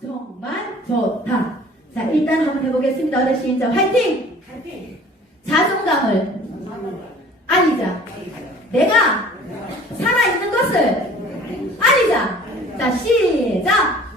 정말 좋다. 자, 일단 한번 해보겠습니다. 어르신. 자, 화이팅! 자존감을 아니자. 내가 살아있는 것을 아니자. 자, 시작!